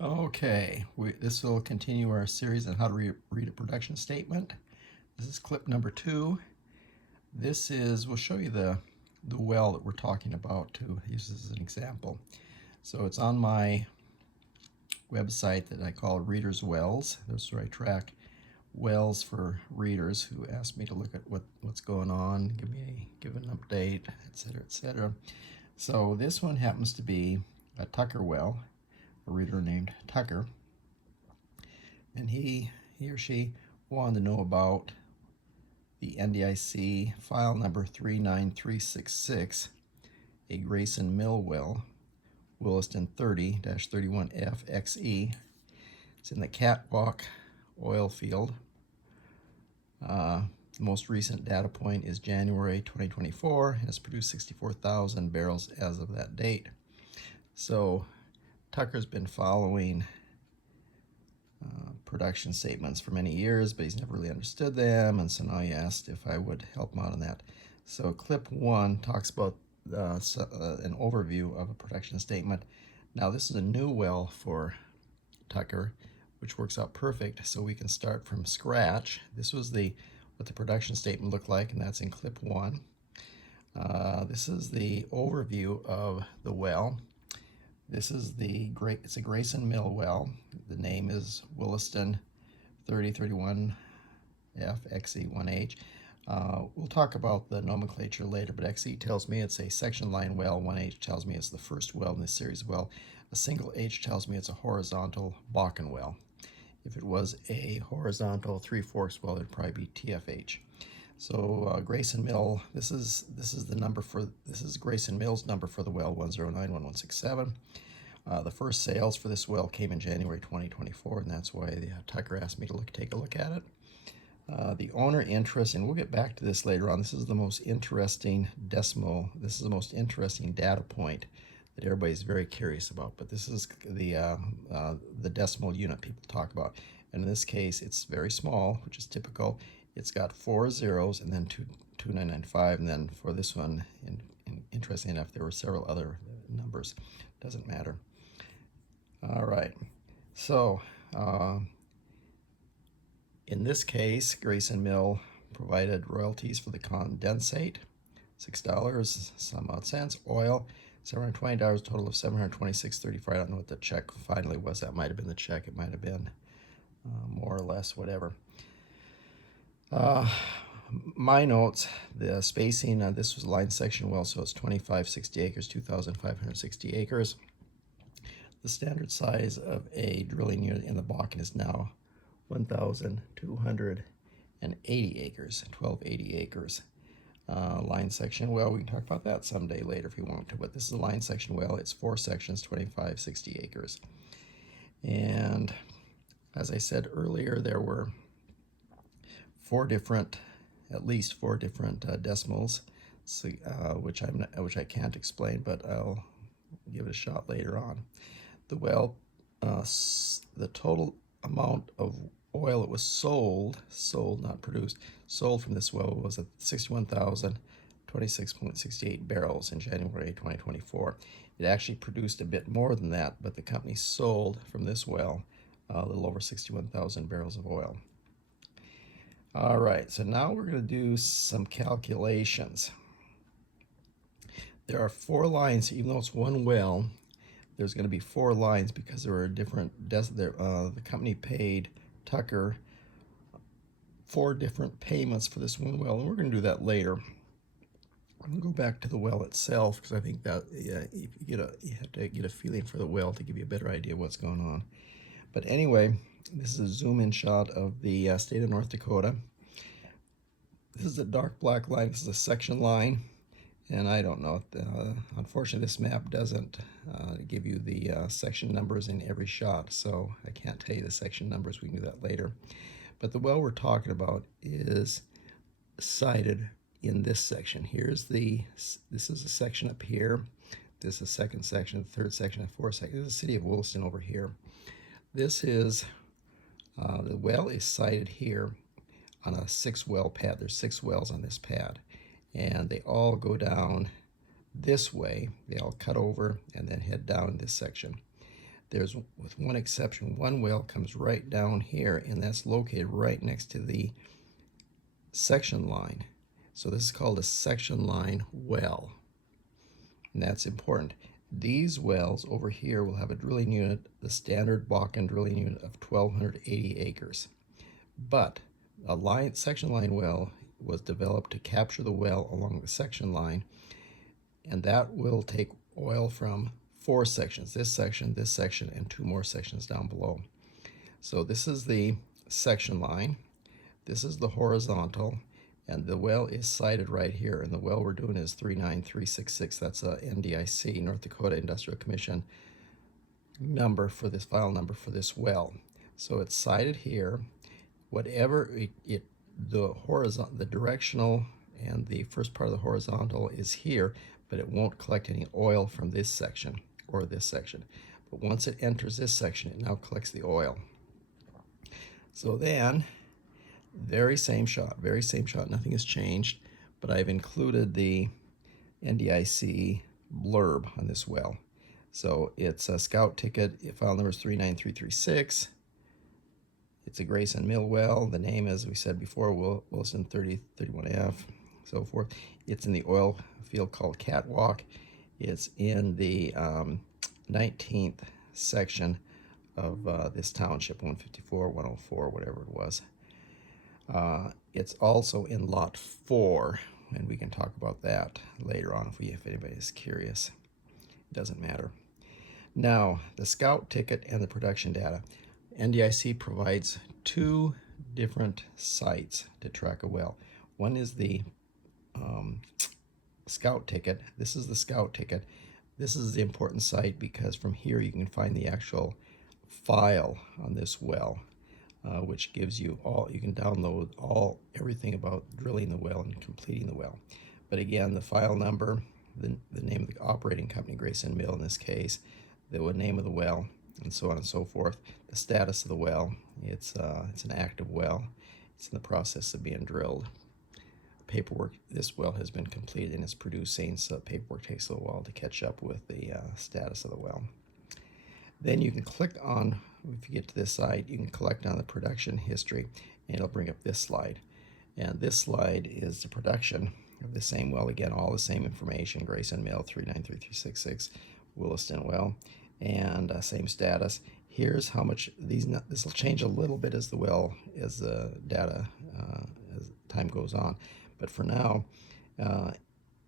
Okay, this will continue our series on how to read a production statement. This is clip number 2. We'll show you the well that we're talking about to use this as an example. So it's on my website that I call Readers Wells. This is where I track wells for readers who ask me to look at what's going on, give an update, etc., etc. So this one happens to be a Tucker well, a reader named Tucker, and he or she wanted to know about the NDIC file number 39366, a Grayson Mill well, Williston 30-31FXE. It's in the Catwalk oil field. The most recent data point is January 2024, and it's produced 64,000 barrels as of that date. So Tucker's been following production statements for many years, but he's never really understood them, and so now he asked if I would help him out on that. So clip 1 talks about an overview of a production statement. Now this is a new well for Tucker, which works out perfect, so we can start from scratch. This was what the production statement looked like, and that's in clip 1. This is the overview of the well. This is it's a Grayson Mill well. The name is Williston 3031FXE1H. We'll talk about the nomenclature later, but XE tells me it's a section line well. 1H tells me it's the first well in this series well. A single H tells me it's a horizontal Bakken well. If it was a horizontal Three Forks well, it'd probably be TFH. So Grayson Mill, this is Grayson Mill's number for the well, 1091167. The first sales for this well came in January 2024, and that's why Tucker asked me to take a look at it. The owner interest, and we'll get back to this later on. This is the most interesting decimal. This is the most interesting data point that everybody's very curious about. But this is the decimal unit people talk about. And in this case, it's very small, which is typical. It's got 4 zeros and then 2995, and then for this one, interesting enough, there were several other numbers. Doesn't matter. All right. So in this case, Grayson Mill provided royalties for the condensate, $6 some odd cents. Oil, $720, total of $726.35. I don't know what the check finally was. That might have been the check. It might have been more or less, whatever. My notes, the spacing on this was line section well, so it's 2560 acres, 2,560 acres. The standard size of a drilling unit in the Bakken is now 1,280 acres, 1,280 acres. Line section well, we can talk about that someday later if you want to, but this is a line section well. It's 4 sections, 2560 acres. And as I said earlier, there were at least four different decimals, so, which I can't explain, but I'll give it a shot later on. The well, the total amount of oil that was sold, not produced, sold from this well was at 61,026.68 barrels in January 2024. It actually produced a bit more than that, but the company sold from this well a little over 61,000 barrels of oil. All right, so now we're going to do some calculations. There are 4 lines, even though it's one well, there's going to be 4 lines because there are different, the company paid Tucker 4 different payments for this one well, and we're going to do that later. I'm going to go back to the well itself because I think that you have to get a feeling for the well to give you a better idea of what's going on. But anyway, this is a zoom-in shot of the state of North Dakota. This is a dark black line. This is a section line. And I don't know, unfortunately this map doesn't give you the section numbers in every shot, so I can't tell you the section numbers. We can do that later. But the well we're talking about is sited in this section. This is a section up here. This is the second section, the third section, the fourth section. This is the city of Williston over here. This is, the well is sited here on a 6-well pad. There's 6 wells on this pad. And they all go down this way. They all cut over and then head down this section. There's, with one exception, one well comes right down here, and that's located right next to the section line. So this is called a section line well, and that's important. These wells over here will have a drilling unit, the standard Bakken drilling unit of 1,280 acres. But a section line well was developed to capture the well along the section line, and that will take oil from 4 sections, this section, and 2 more sections down below. So this is the section line, this is the horizontal, and the well is sited right here, and the well we're doing is 39366. That's a NDIC, North Dakota Industrial Commission number for this file number for this well. So it's sited here. Whatever the directional and the first part of the horizontal is here, but it won't collect any oil from this section or this section. But once it enters this section, it now collects the oil. So then, very same shot, nothing has changed, but I've included the NDIC blurb on this well. So it's a scout ticket, file number is 39336. It's a Grayson Mill well. The name, as we said before, Wilson 3031F, so forth. It's in the oil field called Catwalk. It's in the 19th section of this township, 154, 104, whatever it was. It's also in Lot 4, and we can talk about that later on if anybody is curious. It doesn't matter. Now, the scout ticket and the production data. NDIC provides 2 different sites to track a well. One is the scout ticket. This is the scout ticket. This is the important site because from here you can find the actual file on this well, which gives you you can download everything about drilling the well and completing the well. But again, the file number, the name of the operating company, Grayson Mill in this case, the name of the well, and so on and so forth. The status of the well, it's an active well. It's in the process of being drilled. Paperwork, this well has been completed and is producing, so paperwork takes a little while to catch up with the status of the well. Then you can click on, if you get to this site, you can click on the production history, and it'll bring up this slide. And this slide is the production of the same well. Again, all the same information, Grayson Mill 39336, Williston well, and same status. Here's how much this will change a little bit as the data as time goes on. But for now,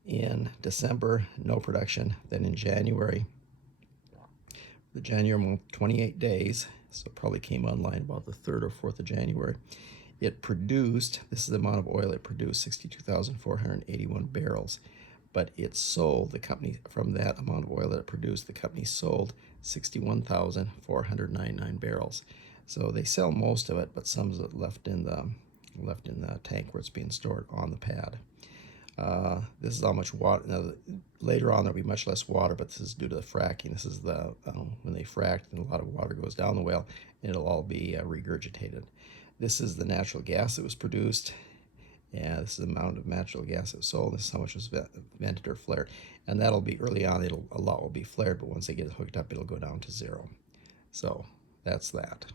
in December, no production. Then in January, the January month, 28 days, so it probably came online about the 3rd or 4th of January. It produced, this is the amount of oil it produced, 62,481 barrels. But it sold, the company, from that amount of oil that it produced, the company sold 61,499 barrels. So they sell most of it, but some is left in the tank where it's being stored on the pad. This is how much water. Now, later on there'll be much less water, but this is due to the fracking. This is the when they fracked, and a lot of water goes down the well, and it'll all be regurgitated. This is the natural gas that was produced. Yeah, this is the amount of natural gas that was sold. This is how much was vented or flared. And that'll be early on, a lot will be flared, but once they get it hooked up, it'll go down to 0. So that's that.